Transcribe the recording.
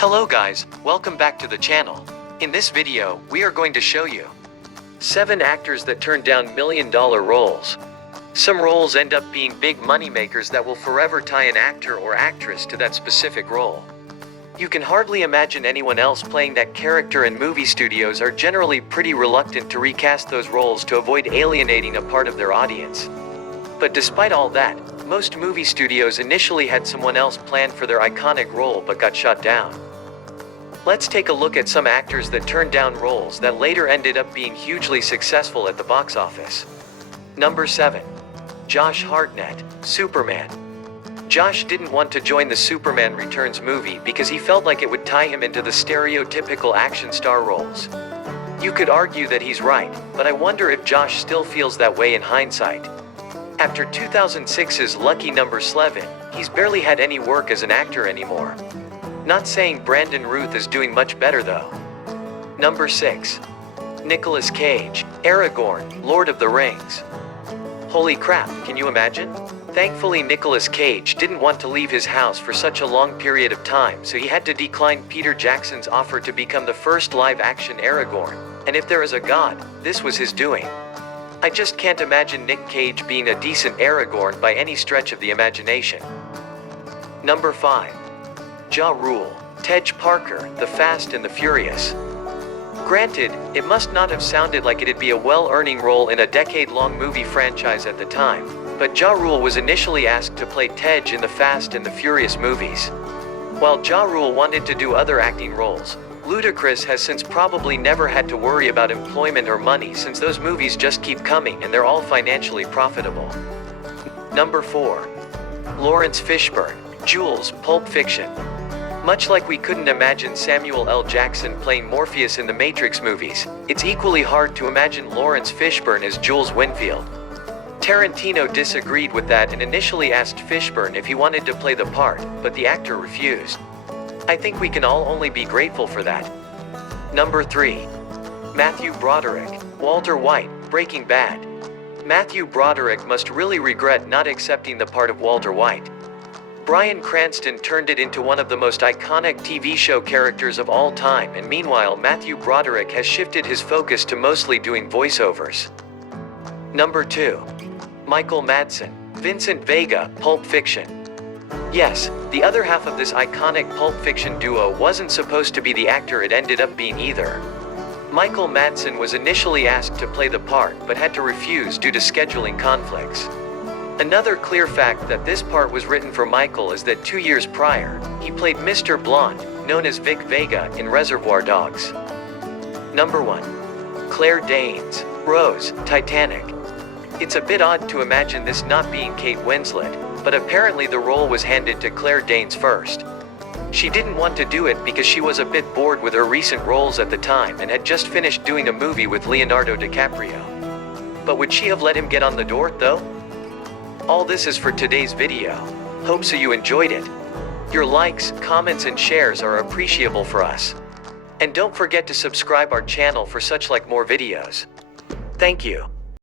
Hello guys, welcome back to the channel. In this video, we are going to show you 7 actors that turned down million-dollar roles. Some roles end up being big money makers that will forever tie an actor or actress to that specific role. You can hardly imagine anyone else playing that character, and movie studios are generally pretty reluctant to recast those roles to avoid alienating a part of their audience. But despite all that, most movie studios initially had someone else planned for their iconic role but got shut down. Let's take a look at some actors that turned down roles that later ended up being hugely successful at the box office. Number 7. Josh Hartnett, Superman. Josh didn't want to join the Superman Returns movie because he felt like it would tie him into the stereotypical action star roles. You could argue that he's right, but I wonder if Josh still feels that way in hindsight. After 2006's Lucky Number 11, he's barely had any work as an actor anymore. Not saying Brandon Routh is doing much better though. Number 6. Nicolas Cage, Aragorn, Lord of the Rings. Holy crap, can you imagine? Thankfully Nicolas Cage didn't want to leave his house for such a long period of time, so he had to decline Peter Jackson's offer to become the first live-action Aragorn, and if there is a god, this was his doing. I just can't imagine Nick Cage being a decent Aragorn by any stretch of the imagination. Number 5. Ja Rule, Tej Parker, The Fast and the Furious. Granted, it must not have sounded like it'd be a well-earning role in a decade-long movie franchise at the time, but Ja Rule was initially asked to play Tej in the Fast and the Furious movies. While Ja Rule wanted to do other acting roles, Ludacris has since probably never had to worry about employment or money, since those movies just keep coming and they're all financially profitable. Number 4. Laurence Fishburne, Jules, Pulp Fiction. Much like we couldn't imagine Samuel L. Jackson playing Morpheus in the Matrix movies, it's equally hard to imagine Laurence Fishburne as Jules Winfield. Tarantino disagreed with that and initially asked Fishburne if he wanted to play the part, but the actor refused. I think we can all only be grateful for that. Number 3. Matthew Broderick, Walter White, Breaking Bad. Matthew Broderick must really regret not accepting the part of Walter White. Bryan Cranston turned it into one of the most iconic TV show characters of all time, and meanwhile Matthew Broderick has shifted his focus to mostly doing voiceovers. Number 2. Michael Madsen, Vincent Vega, Pulp Fiction. Yes, the other half of this iconic Pulp Fiction duo wasn't supposed to be the actor it ended up being either. Michael Madsen was initially asked to play the part but had to refuse due to scheduling conflicts. Another clear fact that this part was written for Michael is that 2 years prior, he played Mr. Blonde, known as Vic Vega, in Reservoir Dogs. Number 1. Claire Danes, Rose, Titanic. It's a bit odd to imagine this not being Kate Winslet, but apparently the role was handed to Claire Danes first. She didn't want to do it because she was a bit bored with her recent roles at the time and had just finished doing a movie with Leonardo DiCaprio. But would she have let him get on the door, though? All this is for today's video. Hope so you enjoyed it. Your likes, comments and shares are appreciable for us. And don't forget to subscribe our channel for such more videos. Thank you.